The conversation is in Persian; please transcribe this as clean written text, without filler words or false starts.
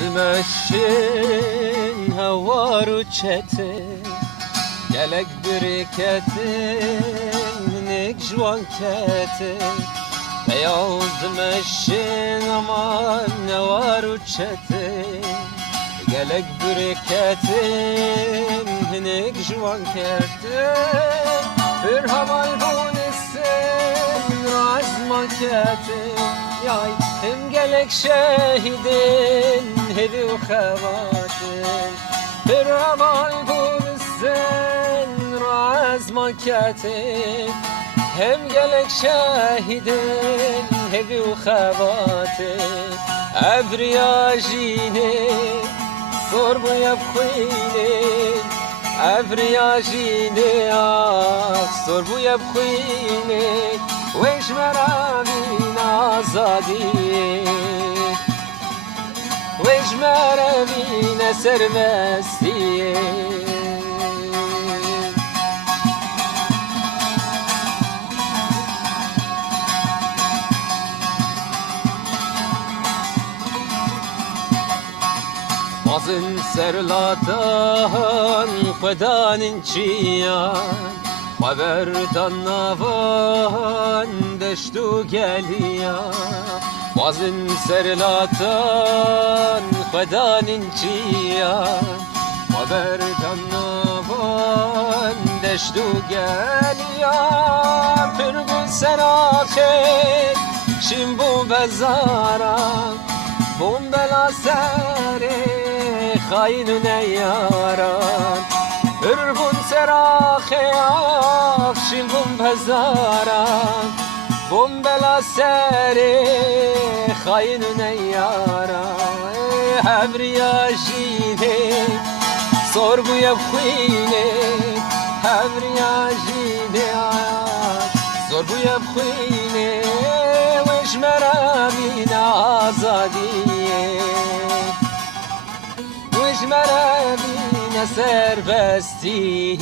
دمشین هوار و چته گلک برکته نک جوان کته بیاز دمشین امان هوار و چته گلک برکته نک جوان کته پر هوال بونسن رازمان کته یای هم گلک شهیدن هدی و خواتن پر هوال بونسن رازمان کته هم گلک شهیدن هدی و خواتن ابریا جینه صور بویا بخوینه ابریا جینه صور بویا بخوینه ویش مرامین آزادیه ویش مرامین سربستیه Mazın serlatan Kvedanin çiyan Haberdan navan Deştu geliyan Mazın serlatan Kvedanin çiyan Haberdan navan Deştu geliyan Pürgün seraket Şimbu bezaran Bum bela sere خاين نياران ارغن سراخي اخشن بوم بزاران بوم بلا سري خاين نياران هبريا جيني صور بويا بخويني هبريا جيني صور بويا بخويني وش مرامين آزادية مرا بین سربستی